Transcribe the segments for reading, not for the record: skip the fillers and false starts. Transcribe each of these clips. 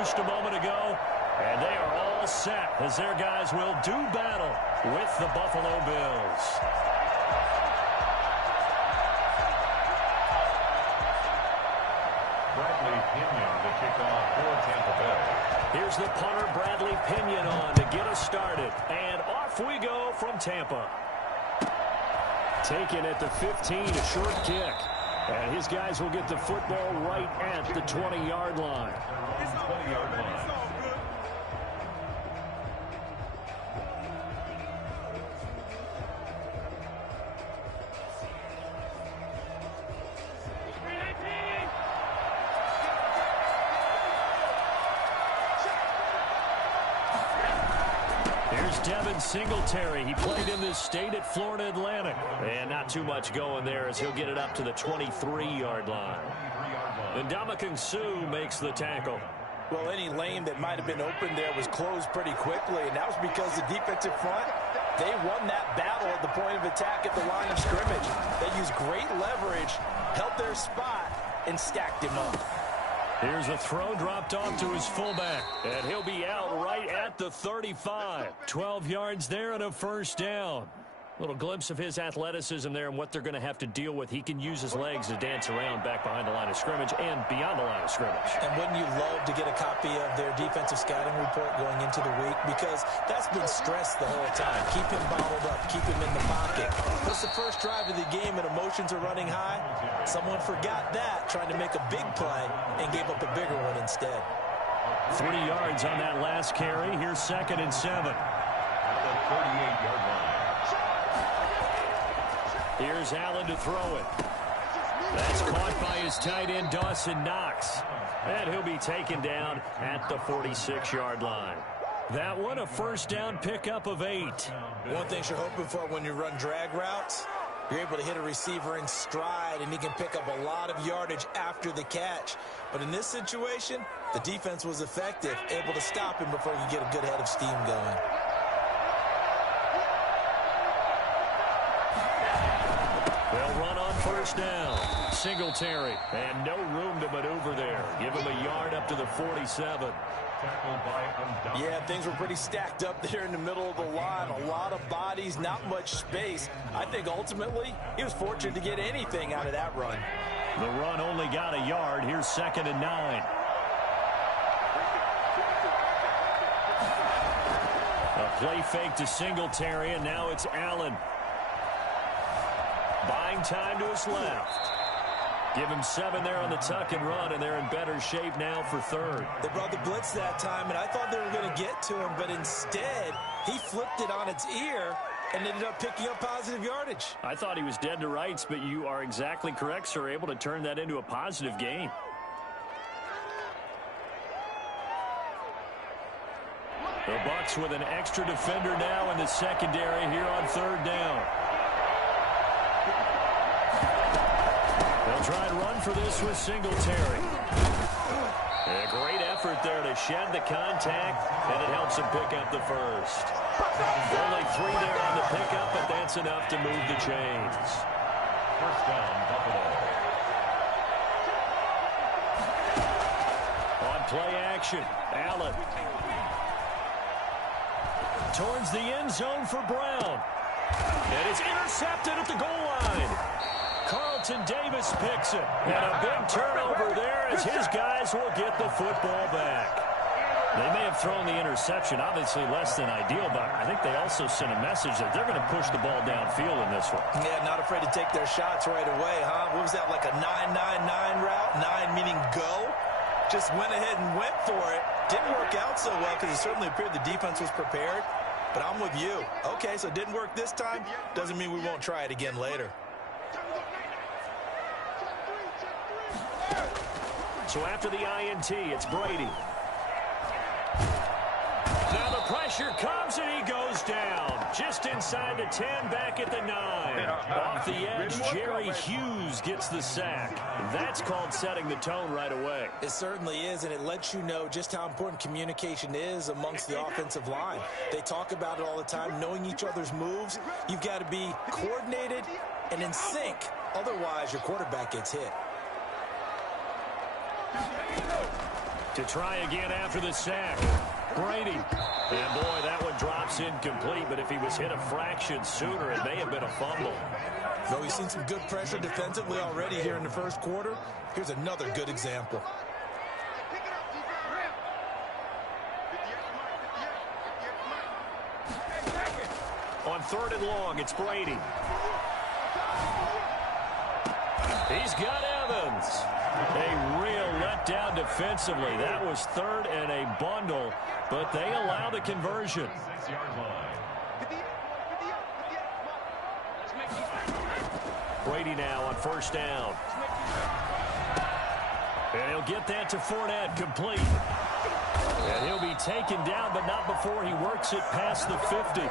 boost a moment ago, and they are all set as their guys will do battle with the Buffalo Bills. Bradley Pinion to kick off for Tampa Bay. Here's the punter, Bradley Pinion, on to get us started. And off we go from Tampa. Taken at the 15, a short kick. And his guys will get the football right at the 20-yard line. 20-yard line. Singletary, he played in this state at Florida Atlantic. And not too much going there as he'll get it up to the 23-yard line. And Ndamukong Suh makes the tackle. Well, any lane that might have been open there was closed pretty quickly, and that was because the defensive front, they won that battle at the point of attack at the line of scrimmage. They used great leverage, held their spot, and stacked him up. Here's a throw dropped off to his fullback, and he'll be out right at the 35. 12 yards there and a first down. Little glimpse of his athleticism there and what they're going to have to deal with. He can use his legs to dance around back behind the line of scrimmage and beyond the line of scrimmage. And wouldn't you love to get a copy of their defensive scouting report going into the week? Because that's been stressed the whole time. Keep him bottled up. Keep him in the pocket. It's the first drive of the game and emotions are running high. Someone forgot that, trying to make a big play, and gave up a bigger one instead. 3 yards on that last carry. Here's 2nd and 7. At the 38-yard line. Here's Allen to throw it. That's caught by his tight end, Dawson Knox. And he'll be taken down at the 46-yard line. That one, a first down pickup of 8. One thing you're hoping for when you run drag routes, you're able to hit a receiver in stride, and he can pick up a lot of yardage after the catch. But in this situation, the defense was effective, able to stop him before you get a good head of steam going. They'll run on first down. Singletary, and no room to maneuver there. Give him a yard up to the 47. Yeah, things were pretty stacked up there in the middle of the line. A lot of bodies, not much space. I think ultimately he was fortunate to get anything out of that run. The run only got a yard. Here's 2nd and 9. A play fake to Singletary, and now it's Allen. Buying time to his left. Give him 7 there on the tuck and run, and they're in better shape now for 3rd. They brought the blitz that time, and I thought they were going to get to him, but instead he flipped it on its ear and ended up picking up positive yardage. I thought he was dead to rights, but you are exactly correct, sir. Able to turn that into a positive gain. The Bucs with an extra defender now in the secondary here on 3rd down. They'll try and run for this with Singletary. A great effort there to shed the contact, and it helps him pick up the first. Only 3 there on the pickup, but that's enough to move the chains. First down, Buffalo. On play action, Allen. Towards the end zone for Brown. And it's intercepted at the goal line. Carlton Davis picks it. And a big turnover there as his guys will get the football back. They may have thrown the interception, obviously less than ideal, but I think they also sent a message that they're going to push the ball downfield in this one. Yeah, not afraid to take their shots right away, huh? What was that, like a 9-9-9 route? 9 meaning go? Just went ahead and went for it. Didn't work out so well because it certainly appeared the defense was prepared. But I'm with you. Okay, so it didn't work this time. Doesn't mean we won't try it again later. So after the INT, it's Brady. Now the pressure comes and he goes down. Just inside the 10, back at the 9. Off the edge, Jerry Hughes gets the sack. That's called setting the tone right away. It certainly is, and it lets you know just how important communication is amongst the offensive line. They talk about it all the time, knowing each other's moves. You've got to be coordinated and in sync. Otherwise, your quarterback gets hit. To try again after the sack. Brady. And, boy, that one drops incomplete, but if he was hit a fraction sooner, it may have been a fumble. Though he's seen some good pressure defensively already here in the first quarter, here's another good example. On 3rd and long, it's Brady. He's got Evans. A real letdown defensively. That was 3rd and a bundle, but they allow the conversion. Brady now on 1st down. And he'll get that to Fournette, complete. And he'll be taken down, but not before he works it past the 50.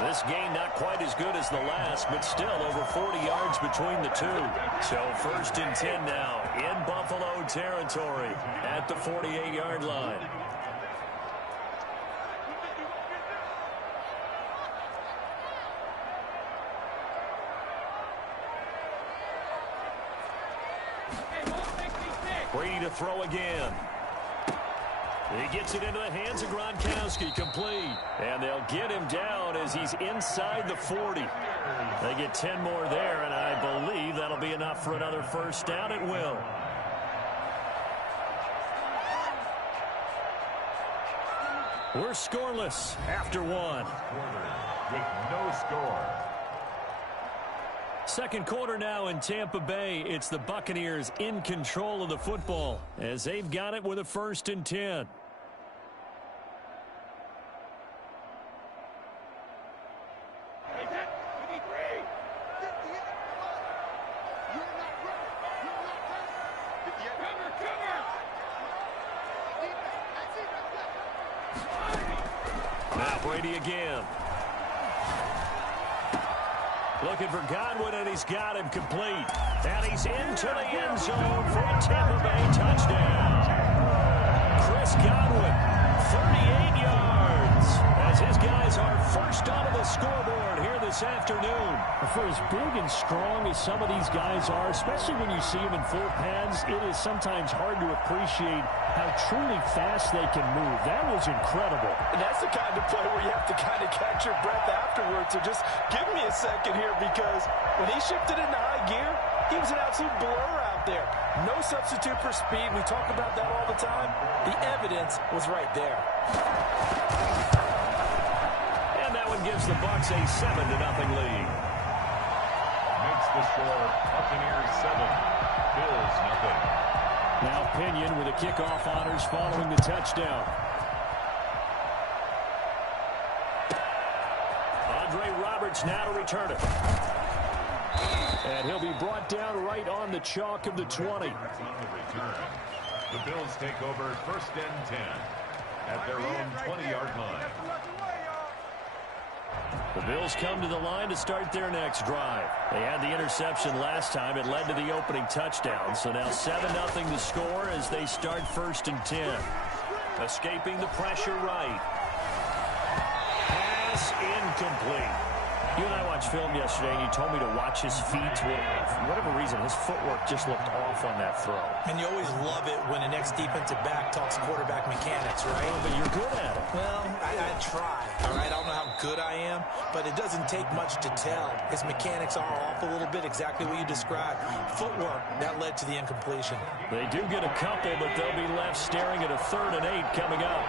This game not quite as good as the last, but still over 40 yards between the two. So 1st and 10 now in Buffalo territory at the 48-yard line. Brady to throw again. He gets it into the hands of Gronkowski, complete. And they'll get him down as he's inside the 40. They get 10 more there, and I believe that'll be enough for another 1st down. It will. We're scoreless after 1. With no score. 2nd quarter now in Tampa Bay. It's the Buccaneers in control of the football as they've got it with a 1st and 10. Now Brady again. Looking for Godwin, and he's got him complete. And he's into the end zone for a Tampa Bay touchdown. Chris Godwin, 38 yards, as his guys are first onto the scoreboard here this afternoon. For as big and strong as some of these guys are, especially when you see them in full pads, it is sometimes hard to appreciate how truly fast they can move. That was incredible. And that's the kind of play where you have to kind of catch your breath afterwards. So just give me a second here, because when he shifted into high gear, he was an absolute blur out there. No substitute for speed. We talk about that all the time. The evidence was right there. And that one gives the Bucs a 7-0 lead. Makes the score Buccaneers 7, Bills 0. Now Pinion with the kickoff honors following the touchdown. Andre Roberts now to return it. And he'll be brought down right on the chalk of the 20. On the return, the Bills take over 1st and 10 at their own 20-yard line. The Bills come to the line to start their next drive. They had the interception last time. It led to the opening touchdown. So now 7-0 to score as they start 1st and 10. Escaping the pressure right. Pass incomplete. You and I watched film yesterday, and you told me to watch his feet. For whatever reason, his footwork just looked off on that throw. And you always love it when an ex-defensive back talks quarterback mechanics, right? But you're good at it. Well, I try, all right? I don't know how good I am, but it doesn't take much to tell. His mechanics are off a little bit, exactly what you described. Footwork, that led to the incompletion. They do get a couple, but they'll be left staring at a 3rd and 8 coming up.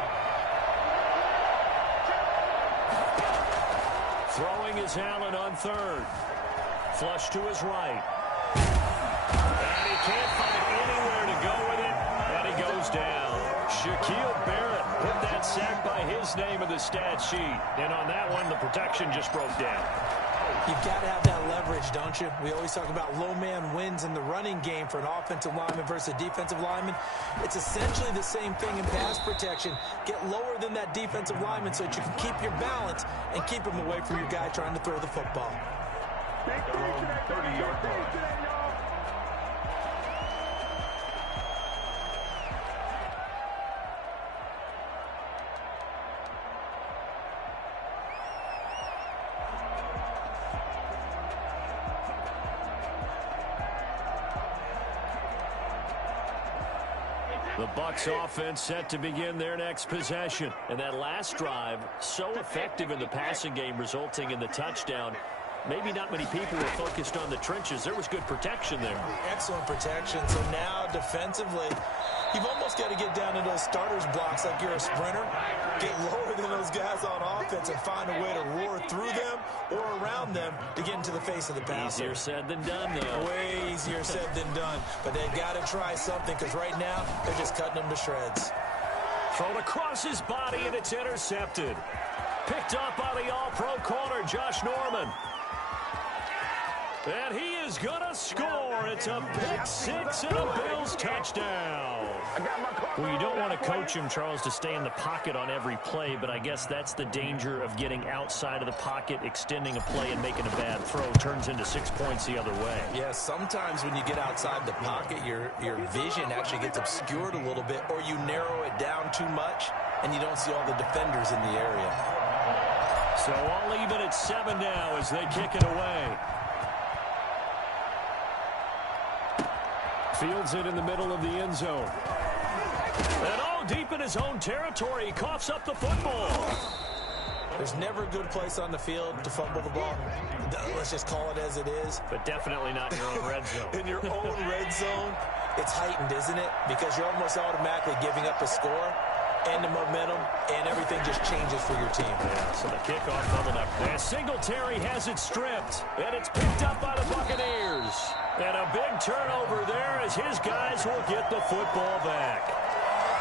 Throwing is Allen on 3rd. Flush to his right. And he can't find anywhere to go with it. And he goes down. Shaquille Barrett put that sack by his name in the stat sheet. And on that one, the protection just broke down. You've got to have that leverage, don't you? We always talk about low man wins in the running game for an offensive lineman versus a defensive lineman. It's essentially the same thing in pass protection. Get lower than that defensive lineman so that you can keep your balance and keep him away from your guy trying to throw the football. Their own 30-yard line. The Bucs offense set to begin their next possession. And that last drive, so effective in the passing game, resulting in the touchdown. Maybe not many people were focused on the trenches. There was good protection there. Excellent protection. So now defensively, you've almost got to get down to those starters blocks like you're a sprinter. Get lower than those guys on offense and find a way to roar through them or around them to get into the face of the passer. Easier said than done, though. Way easier said than done. But they've got to try something because right now they're just cutting them to shreds. Thrown across his body, and it's intercepted. Picked up by the all-pro corner, Josh Norman. And he is going to score. It's a pick six and a Bills touchdown. Well, you don't want to coach him, Charles, to stay in the pocket on every play, but I guess that's the danger of getting outside of the pocket, extending a play, and making a bad throw. Turns into 6 points the other way. Yeah, sometimes when you get outside the pocket, your vision actually gets obscured a little bit, or you narrow it down too much, and you don't see all the defenders in the area. So I'll leave it at 7 now as they kick it away. Fields it in the middle of the end zone. And all deep in his own territory, he coughs up the football. There's never a good place on the field to fumble the ball. Let's just call it as it is. But definitely not in your own red zone. In your own red zone, it's heightened, isn't it? Because you're almost automatically giving up a score and the momentum, and everything just changes for your team. Yeah, so the kickoff doubled up. And Singletary has it stripped, and it's picked up by the Buccaneers. And a big turnover there as his guys will get the football back.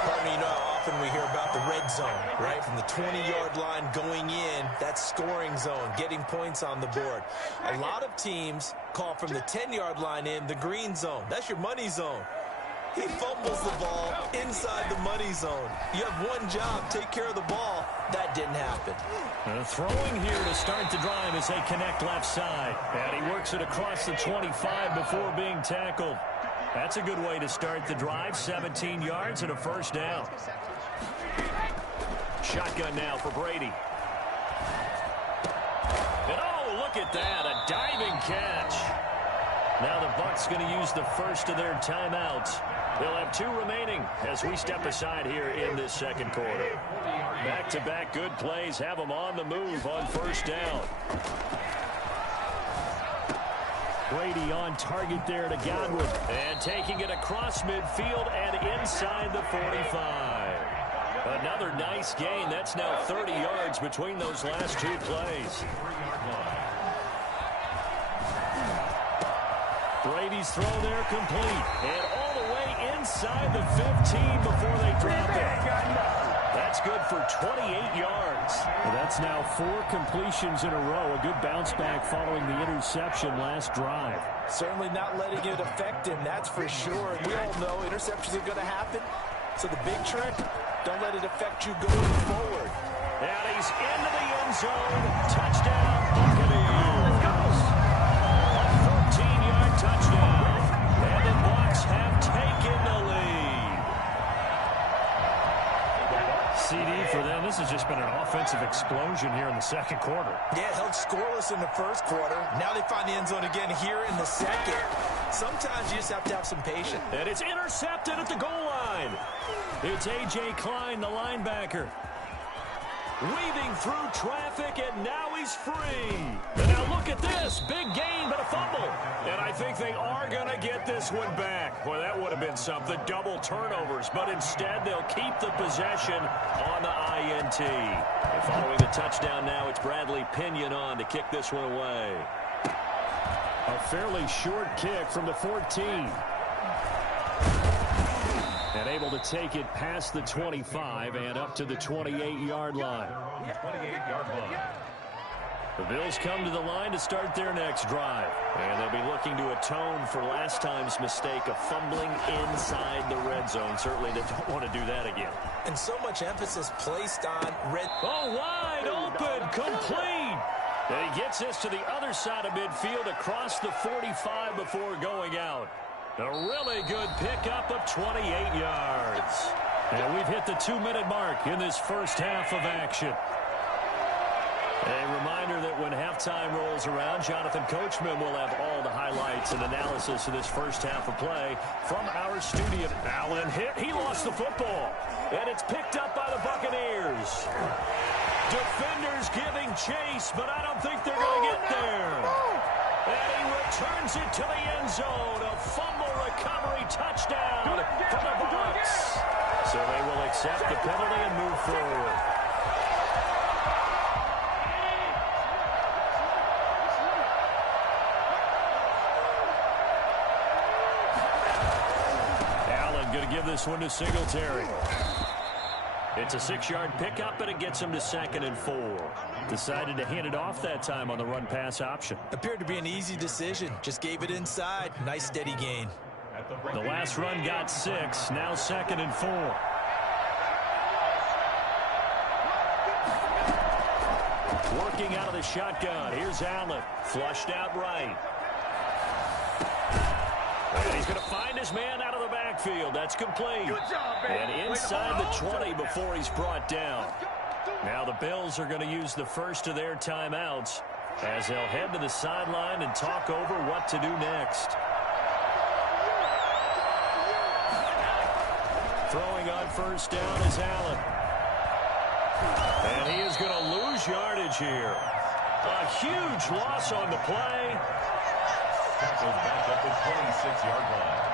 Partner, you know how often we hear about the red zone, right? From the 20-yard line going in, that's scoring zone, getting points on the board. A lot of teams call from the 10-yard line in the green zone. That's your money zone. He fumbles the ball inside the money zone. You have one job, take care of the ball. That didn't happen. Throwing here to start the drive as they connect left side. And he works it across the 25 before being tackled. That's a good way to start the drive. 17 yards and a first down. Shotgun now for Brady. And oh, look at that, a diving catch. Now the Bucs going to use the first of their timeouts. They'll have 2 remaining as we step aside here in this second quarter. Back-to-back good plays have them on the move on first down. Brady on target there to Godwin. And taking it across midfield and inside the 45. Another nice gain. That's now 30 yards between those last 2 plays. Brady's throw there complete. And all the way inside the 15 before they drop it. That's good for 28 yards. Well, that's now 4 completions in a row. A good bounce back following the interception last drive. Certainly not letting it affect him, that's for sure. We all know interceptions are going to happen. So the big trick, don't let it affect you going forward. And he's into the end zone. Touchdown, Buccaneers. 14-yard touchdown. And the Bucs have taken the lead. CD for them. This has just been an offensive explosion here in the second quarter. Yeah, held scoreless in the first quarter. Now they find the end zone again here in the second. Sometimes you just have to have some patience. And it's intercepted at the goal line. It's A.J. Klein, the linebacker. Weaving through traffic, and now he's free. And now look at this. Big gain, but a fumble. And I think they are going to get this one back. Boy, that would have been something. Double turnovers. But instead, they'll keep the possession on the INT. And following the touchdown now, it's Bradley Pinion on to kick this one away. A fairly short kick from the 14. And able to take it past the 25 and up to the 28-yard line. The Bills come to the line to start their next drive. And they'll be looking to atone for last time's mistake of fumbling inside the red zone. Certainly they don't want to do that again. And so much emphasis placed on red. Oh, wide open, complete. And he gets this to the other side of midfield across the 45 before going out. A really good pickup of 28 yards. And we've hit the 2-minute mark in this first half of action. A reminder that when halftime rolls around, Jonathan Coachman will have all the highlights and analysis of this first half of play from our studio. Allen hit. He lost the football. And it's picked up by the Buccaneers. Defenders giving chase, but I don't think they're going to get there. And he returns it to the end zone. A fumble recovery touchdown for the Bucs. So they will accept the penalty and move forward. Allen going to give this one to Singletary. It's a 6-yard pickup, and it gets him to 2nd and 4. Decided to hand it off that time on the run-pass option. Appeared to be an easy decision. Just gave it inside. Nice steady gain. The last run got 6. Now 2nd and 4. Working out of the shotgun. Here's Allen. Flushed out right. And he's going to find his man out of the backfield. That's complete. Good job, baby. And inside the 20 before he's brought down. Now the Bills are going to use the first of their timeouts as they'll head to the sideline and talk over what to do next. Throwing on first down is Allen. And he is going to lose yardage here. A huge loss on the play. Tackles back at the 26-yard line.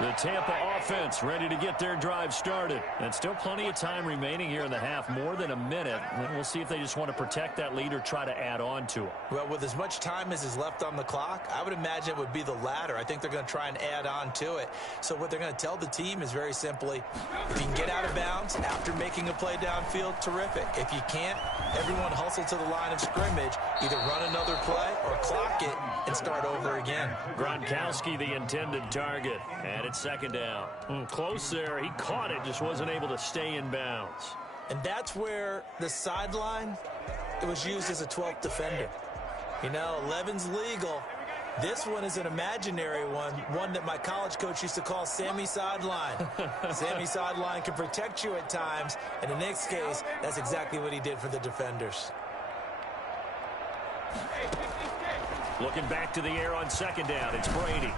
The Tampa offense ready to get their drive started. And still plenty of time remaining here in the half, more than a minute. And we'll see if they just want to protect that lead or try to add on to it. Well, with as much time as is left on the clock, I would imagine it would be the latter. I think they're going to try and add on to it. So what they're going to tell the team is very simply, if you can get out of bounds after making a play downfield, terrific. If you can't, everyone hustle to the line of scrimmage, either run another play or clock it and start over again. Gronkowski, the intended target. And it's 2nd down. Close there. He caught it, just wasn't able to stay in bounds. And that's where the sideline, it was used as a 12th defender. You know, 11's legal. This one is an imaginary one that my college coach used to call Sammy Sideline. Sammy Sideline can protect you at times, and in this case, that's exactly what he did for the defenders. Looking back to the air on 2nd down, it's Brady.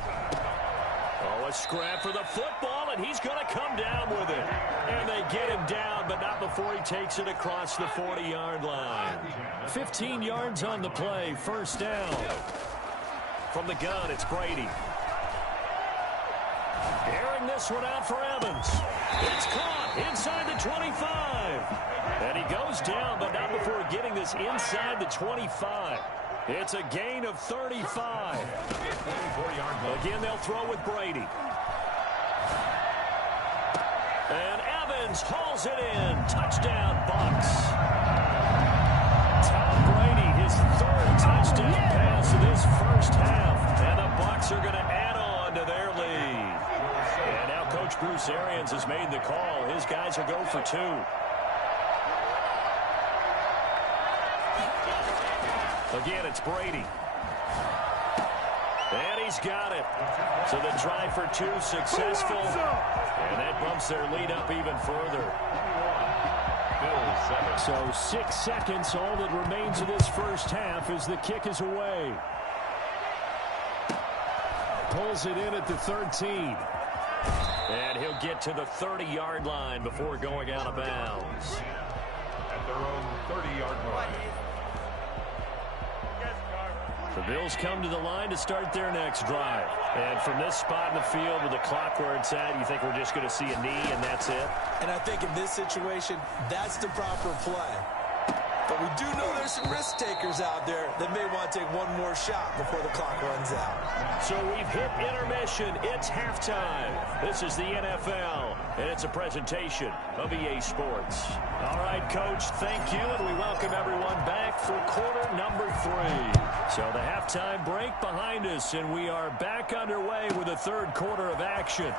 Oh, a scrap for the football, and he's going to come down with it. And they get him down, but not before he takes it across the 40-yard line. 15 yards on the play, 1st down. From the gun, it's Brady. Airing this one out for Evans. It's caught inside the 25. And he goes down, but not before getting this inside the 25. It's a gain of 35. Again, they'll throw with Brady. And Evans hauls it in. Touchdown, Bucs. Tom Brady, his 3rd touchdown pass of this first half. And the Bucs are going to add on to their lead. And now Coach Bruce Arians has made the call. His guys will go for 2. Again, it's Brady. And he's got it. So the try for 2 successful. And that bumps their lead up even further. So 6 seconds, all that remains of this first half as the kick is away. Pulls it in at the 13. And he'll get to the 30-yard line before going out of bounds. At their own 30-yard line. The Bills come to the line to start their next drive. And from this spot in the field with the clock where it's at, you think we're just going to see a knee and that's it? And I think in this situation, that's the proper play. But we do know there's some risk takers out there that may want to take one more shot before the clock runs out. So we've hit intermission. It's halftime. This is the NFL, and it's a presentation of EA Sports. All right, Coach, thank you, and we welcome everyone back for quarter number 3. So the halftime break behind us, and we are back underway with the 3rd quarter of action.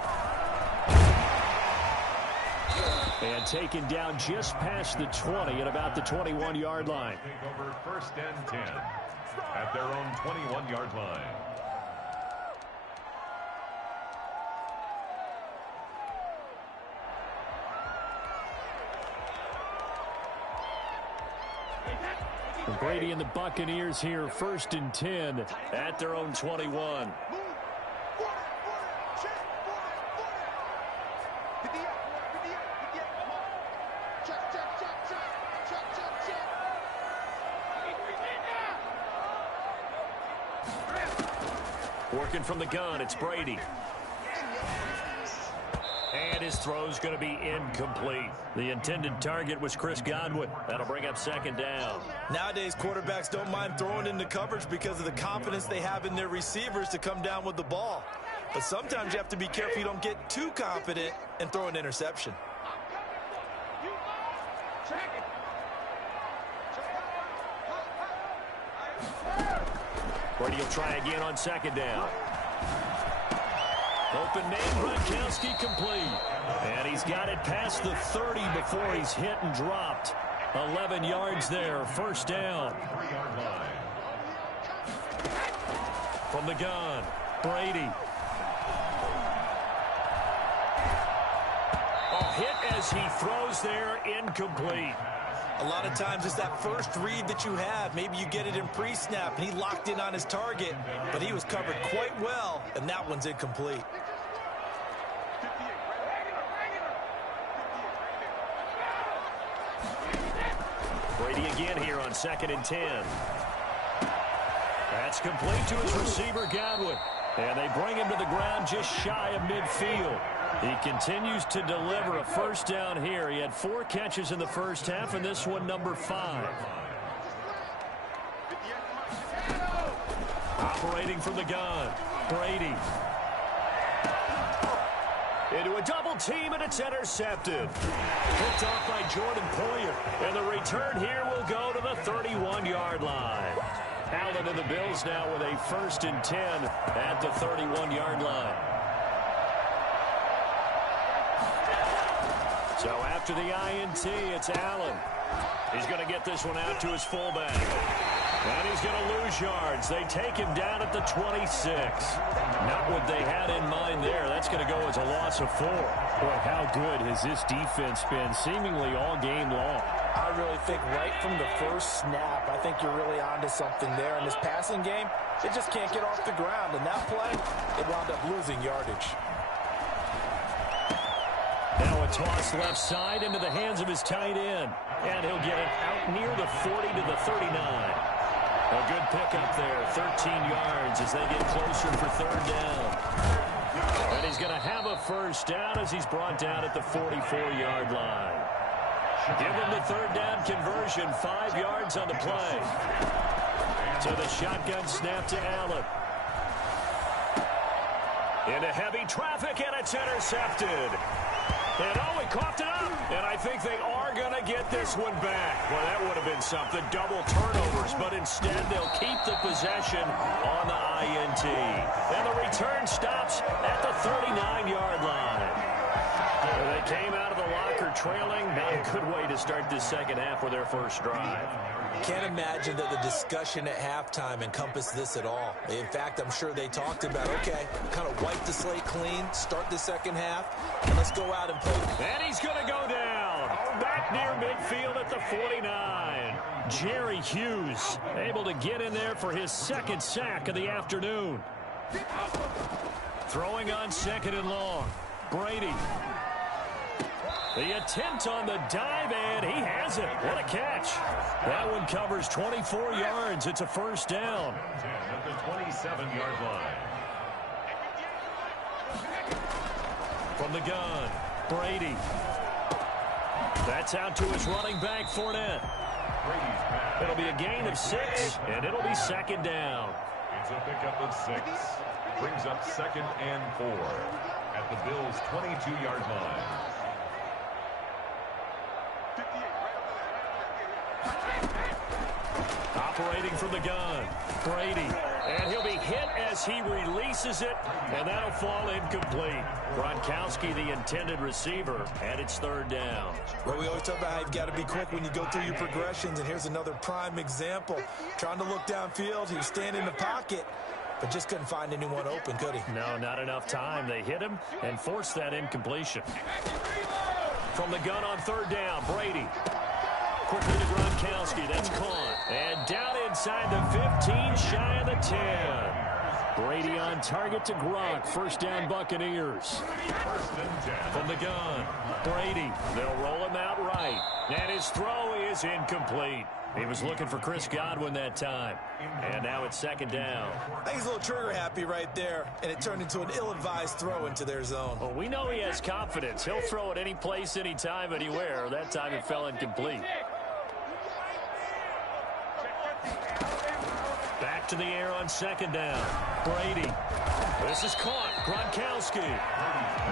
And taken down just past the 20 at about the 21-yard line. Take over 1st and 10 at their own 21-yard line. Brady and the Buccaneers here, 1st and 10 at their own 21. Working from the gun, it's Brady. And his throw's going to be incomplete. The intended target was Chris Godwin. That'll bring up 2nd down. Nowadays, quarterbacks don't mind throwing into coverage because of the confidence they have in their receivers to come down with the ball. But sometimes you have to be careful you don't get too confident and throw an interception. Brady will try again on 2nd down. Open man, Gronkowski complete. And he's got it past the 30 before he's hit and dropped. 11 yards there, 1st down. From the gun, Brady. A hit as he throws there, incomplete. A lot of times it's that first read that you have. Maybe you get it in pre-snap, and he locked in on his target, but he was covered quite well, and that one's incomplete. Brady again here on 2nd and 10. That's complete to his receiver, Godwin. And they bring him to the ground just shy of midfield. He continues to deliver a 1st down here. He had 4 catches in the 1st half, and this one number 5. Operating from the gun, Brady. Into a double team, and it's intercepted. Picked off by Jordan Poyer. And the return here will go to the 31-yard line. Allen and the Bills now with a 1st and 10 at the 31-yard line. So after the INT, it's Allen. He's going to get this one out to his fullback. And he's going to lose yards. They take him down at the 26. Not what they had in mind there. That's going to go as a loss of 4. Boy, how good has this defense been seemingly all game long? I really think right from the first snap, I think you're really onto something there. In this passing game, it just can't get off the ground. And that play, it wound up losing yardage. Now a toss left side into the hands of his tight end. And he'll get it out near the 40 to the 39. A good pickup there, 13 yards as they get closer for 3rd down. And he's going to have a 1st down as he's brought down at the 44-yard line. Give him the 3rd down conversion, 5 yards on the play. So the shotgun snap to Allen. Into heavy traffic, and it's intercepted. And he coughed it up. And I think they are going to get this one back. Well, that would have been something. Double turnovers, but instead they'll keep the possession on the INT. And the return stops at the 39-yard line. They came out of the locker trailing. Not a good way to start this 2nd half with their 1st drive. Can't imagine that the discussion at halftime encompassed this at all. In fact, I'm sure they talked about, okay, kind of wipe the slate clean, start the 2nd half, and let's go out and play. And he's going to go down. Back near midfield at the 49. Jerry Hughes able to get in there for his 2nd sack of the afternoon. Throwing on 2nd and long. Brady. The attempt on the dive, and he has it. What a catch. That one covers 24 yards. It's a 1st down. At the 27-yard line. From the gun, Brady. That's out to his running back, Fournette. It'll be a gain of 6, and it'll be 2nd down. It's a pickup of 6. Brings up 2nd and 4 at the Bills' 22-yard line. Operating from the gun, Brady. And he'll be hit as he releases it, and that'll fall incomplete. Gronkowski, the intended receiver, and it's 3rd down. Well, we always talk about how you've got to be quick when you go through your progressions, and here's another prime example. Trying to look downfield, he was standing in the pocket, but just couldn't find anyone open, could he? No, not enough time. They hit him and forced that incompletion. From the gun on 3rd down, Brady. quickly to Gronkowski. That's caught. And down inside the 15, shy of the 10. Brady on target to Gronk. First down, Buccaneers. From the gun, Brady. They'll roll him out right. And his throw is incomplete. He was looking for Chris Godwin that time. And now it's second down. I think he's a little trigger happy right there, and it turned into an ill-advised throw into their zone. Well, we know he has confidence. He'll throw it any place, anytime, anywhere. That time it fell incomplete. Back to the air on second down. Brady. This is caught. Gronkowski.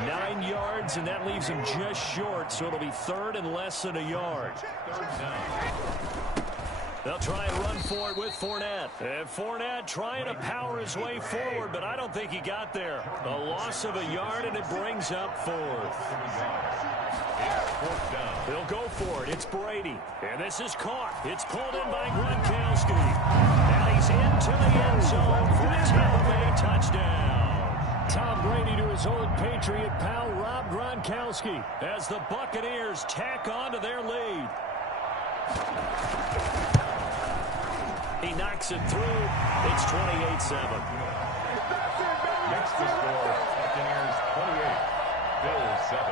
9 yards, and that leaves him just short, so it'll be third and less than a yard. They'll try and run for it with Fournette. And Fournette trying to power his way forward, but I don't think he got there. A loss of a yard, and it brings up fourth. They'll go for it. It's Brady. And this is caught. It's pulled in by Gronkowski. And he's into the end zone for a Tampa Bay touchdown. Tom Brady to his old Patriot pal, Rob Gronkowski. As the Buccaneers tack on to their lead. He knocks it through. It's 28-7. Next to score, Buccaneers 28, Bills 7.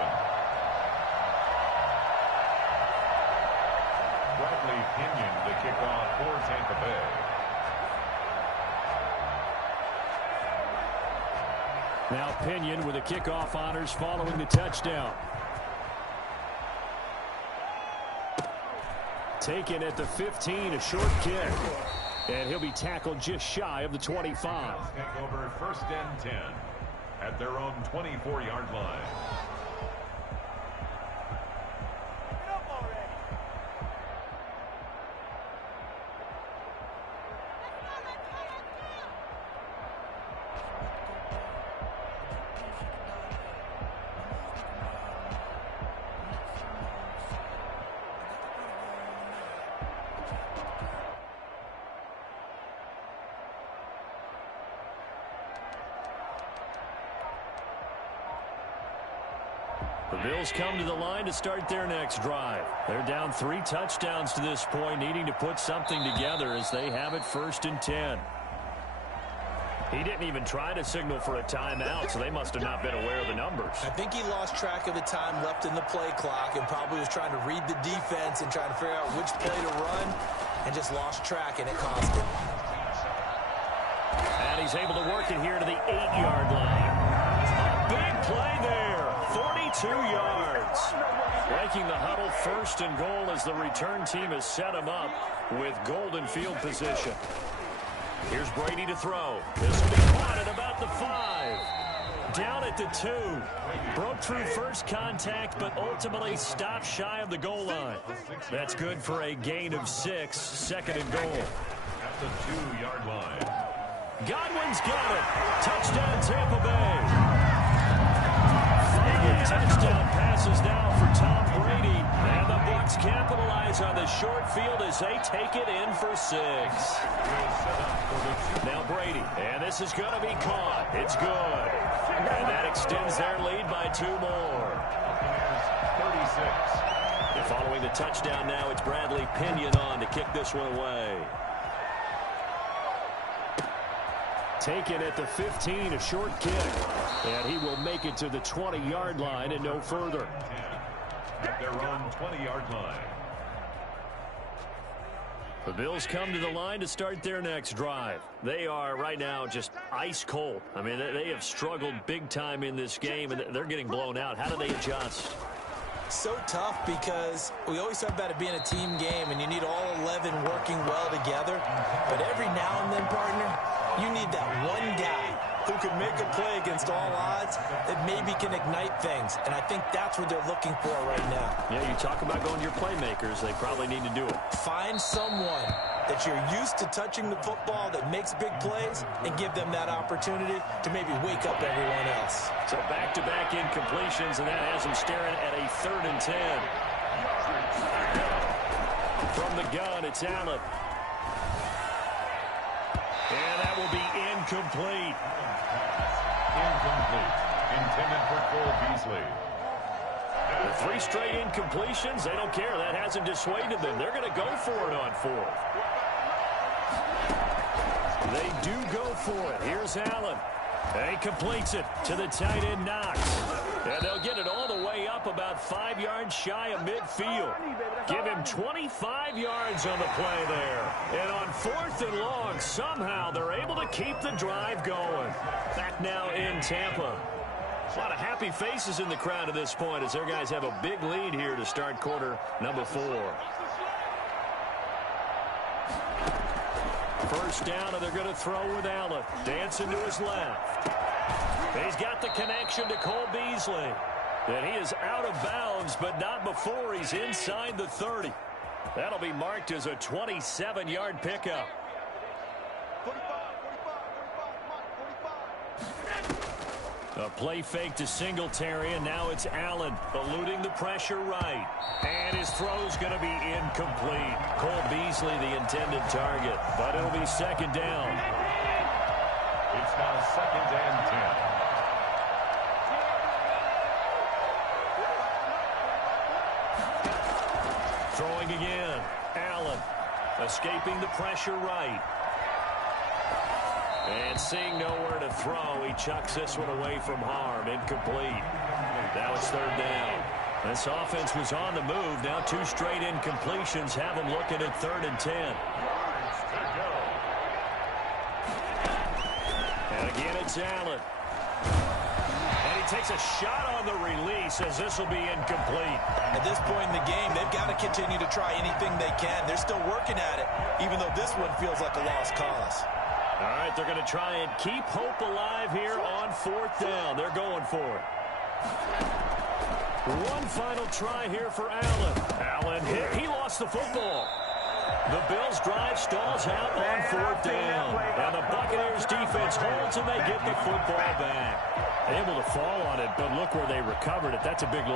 Bradley Pinion to kick off for Tampa Bay. Now Pinion with the kickoff honors following the touchdown. Taken at the 15, a short kick. And he'll be tackled just shy of the 25. Take over first and 10 at their own 24-yard line. The Bills come to the line to start their next drive. They're down 3 touchdowns to this point, needing to put something together as they have it first and 10. He didn't even try to signal for a timeout, so they must have not been aware of the numbers. I think he lost track of the time left in the play clock and probably was trying to read the defense and trying to figure out which play to run and just lost track, and it cost him. And he's able to work it here to the 8-yard line. A big play there. 42 yards. Breaking the huddle, first and goal as the return team has set him up with golden field position. Here's Brady to throw. This will be caught at about the 5. Down at the 2. Broke through first contact, but ultimately stopped shy of the goal line. That's good for a gain of 6. Second and goal. At the 2-yard line. Godwin's got it. Touchdown, Tampa Bay. Touchdown passes now for Tom Brady. And the Bucs capitalize on the short field as they take it in for 6. Now Brady. And this is going to be caught. It's good. And that extends their lead by 2 more. 36. Following the touchdown now, it's Bradley Pinion on to kick this one away. Taken at the 15, a short kick. And he will make it to the 20-yard line and no further. At their own 20-yard line. The Bills come to the line to start their next drive. They are right now just ice cold. I mean, they have struggled big time in this game, and they're getting blown out. How do they adjust? So tough because we always talk about it being a team game, and you need all 11 working well together. But every now and then, partner, you need that one guy who can make a play against all odds that maybe can ignite things. And I think that's what they're looking for right now. Yeah, you talk about going to your playmakers. They probably need to do it. Find someone that you're used to touching the football that makes big plays and give them that opportunity to maybe wake up everyone else. So back-to-back incompletions, and that has them staring at a 3rd and 10. From the gun, it's Allen. And that will be incomplete. Incomplete. Intended for Cole Beasley. The 3 straight incompletions, they don't care. That hasn't dissuaded them. They're going to go for it on 4th. They do go for it. Here's Allen. And he completes it to the tight end, Knox. And they'll get it all the way up about 5 yards shy of midfield. Give him 25 yards on the play there. And on 4th and long, somehow they're able to keep the drive going. Back now in Tampa. A lot of happy faces in the crowd at this point as their guys have a big lead here to start quarter number 4. First down, and they're going to throw with Allen. Dancing to his left. He's got the connection to Cole Beasley. And he is out of bounds, but not before he's inside the 30. That'll be marked as a 27-yard pickup. A play fake to Singletary, and now it's Allen eluding the pressure right. And his throw's going to be incomplete. Cole Beasley, the intended target, but it'll be 2nd down. It's now 2nd and 10. Throwing again. Allen escaping the pressure right. And seeing nowhere to throw, he chucks this one away from harm. Incomplete. Now it's 3rd down. This offense was on the move. Now 2 straight incompletions have them looking at 3rd and 10. And again, it's Allen. And he takes a shot on the release as this will be incomplete. At this point in the game, they've got to continue to try anything they can. They're still working at it, even though this one feels like a lost cause. All right, they're going to try and keep hope alive here on 4th down. They're going for it. One final try here for Allen. Allen hit. He lost the football. The Bills' drive stalls out on 4th down. And the Buccaneers' defense holds and they get the football back. Able to fall on it, but look where they recovered it. That's a big loss.